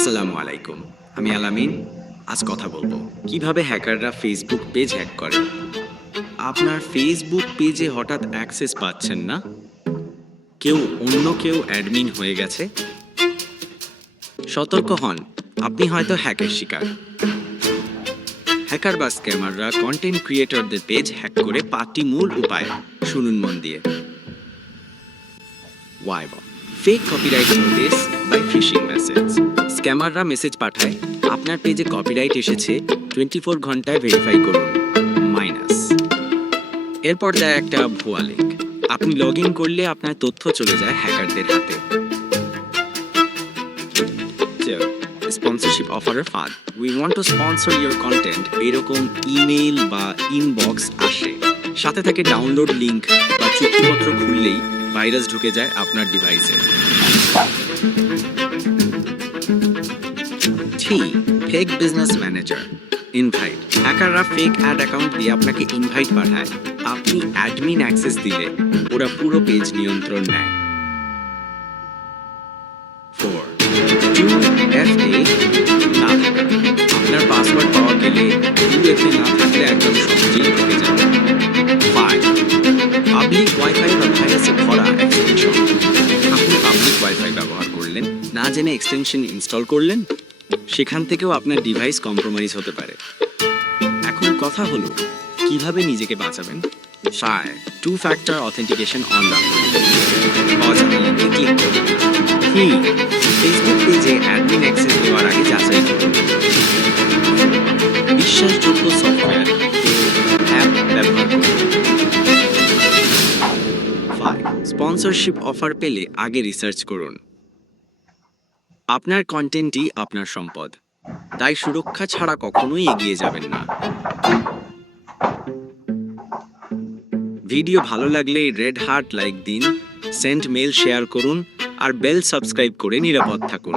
আসসালামু আলাইকুম। আমি আলামিন। আজ কথা বলবো কিভাবে হ্যাকাররা ফেসবুক পেজ হ্যাক করে। আপনার ফেসবুক পেজে হঠাৎ অ্যাক্সেস পাচ্ছেন না, অন্য কেউ অ্যাডমিন হয়ে গেছে। সতর্ক হন, আপনি হয়তো হ্যাকের শিকার। হ্যাকার বা স্ক্যামাররা কন্টেন্ট ক্রিয়েটরদের পেজ হ্যাক করে 5টি মূল উপায় শুনুন মন দিয়ে। ওয়াইব fake copyright notice by phishing message. স্ক্যামাররা মেসেজ পাঠায়, আপনার পেজে কপিরাইট এসেছে, 24 ঘন্টায় ভেরিফাই করুন, মাইনাস। এরপর দেয় একটা ভুয়া লিঙ্ক। আপনি লগ ইন করলে আপনার তথ্য চলে যায় হ্যাকারদের হাতে। স্পন্সরশিপ অফারের ফাঁদ। We want to sponsor your content, এরকম ইমেইল বা ইনবক্স আসে। সাথে থাকে ডাউনলোড লিঙ্ক বা চুক্তিপত্র খুললেই ভাইরাস ঢুকে যায় আপনার ডিভাইসে। Fake business manager invite. হ্যাকাররা ফেক অ্যাড অ্যাকাউন্ট দিয়ে আপনাকে ইনভাইট পাঠায়। আপনি অ্যাডমিন অ্যাক্সেস দিলে ওরা পুরো পেজ নিয়ন্ত্রণ নেয়। 4 2FA না থাকা। আপনার পাসওয়ার্ড পাওয়া গেলে 2FA না থাকলে একদম সহজেই ঢুকে যাবে। 5 পাবলিক ওয়াইফাই বা ভাইরাসে ভরা এক্সটেনশন। আপনি পাবলিক ওয়াইফাই ব্যবহার করলেন, না জেনে এক্সটেনশন ইনস্টল করলেন, সেখান থেকেও আপনার ডিভাইস কম্প্রোমাইজ হতে পারে। এখন কথা হলো কিভাবে নিজেকে বাঁচাবেন। 2 ফ্যাক্টর অথেন্টিকেশন অন রাখুন। অজানা লিঙ্কে ক্লিক করুন না। ফেসবুক পেজে অ্যাডমিন অ্যাক্সেস দেওয়ার আগে যাচাই করুন। বিশ্বাসযোগ্য সফটওয়্যার অ্যাপ ব্যবহার করুন। 5 স্পন্সরশিপ অফার পেলে আগে রিসার্চ করুন। আপনার কন্টেন্টই আপনার সম্পদ, তাই সুরক্ষা ছাড়া কখনোই এগিয়ে যাবেন না। ভিডিও ভালো লাগলে রেড হার্ট লাইক দিন, সেন্ড মেল শেয়ার করুন আর বেল সাবস্ক্রাইব করে নিরাপদ থাকুন।